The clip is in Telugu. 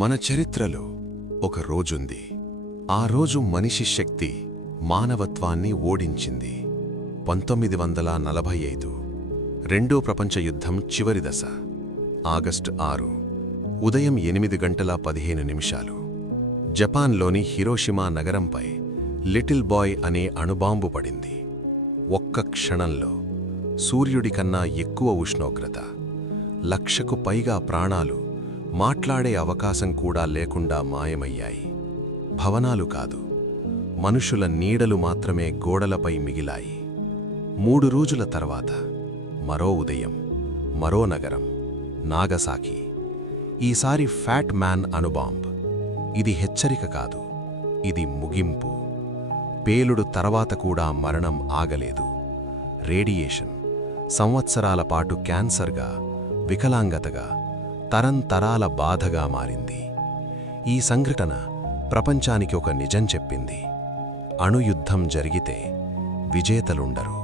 మన చరిత్రలో ఒక రోజుంది. ఆ రోజు మనిషి శక్తి మానవత్వాన్ని ఓడించింది. 1945 రెండో ప్రపంచ యుద్ధం చివరి దశ. ఆగస్టు 6 ఉదయం 8:15 జపాన్లోని హిరోషిమా నగరంపై లిటిల్ బాయ్ అనే అణుబాంబు పడింది. ఒక్క క్షణంలో సూర్యుడి కన్నా ఎక్కువ ఉష్ణోగ్రత, 1,00,000కు పైగా ప్రాణాలు, మాట్లాడే అవకాశం కూడా లేకుండా మాయమయ్యాయి. భవనాలు కాదు, మనుషుల నీడలు మాత్రమే గోడలపై మిగిలాయి. 3 రోజుల తర్వాత మరో ఉదయం, మరో నగరం, నాగసాకి. ఈసారి ఫ్యాట్ మ్యాన్ అణుబాంబ్. ఇది హెచ్చరిక కాదు, ఇది ముగింపు. పేలుడు తర్వాత కూడా మరణం ఆగలేదు. రేడియేషన్ సంవత్సరాల పాటు క్యాన్సర్గా, వికలాంగతగా, తరంతరాల బాధగా మారింది. ఈ సంఘటన ప్రపంచానికి ఒక నిజం చెప్పింది: అణుయుద్ధం జరిగితే విజేతలుండరు.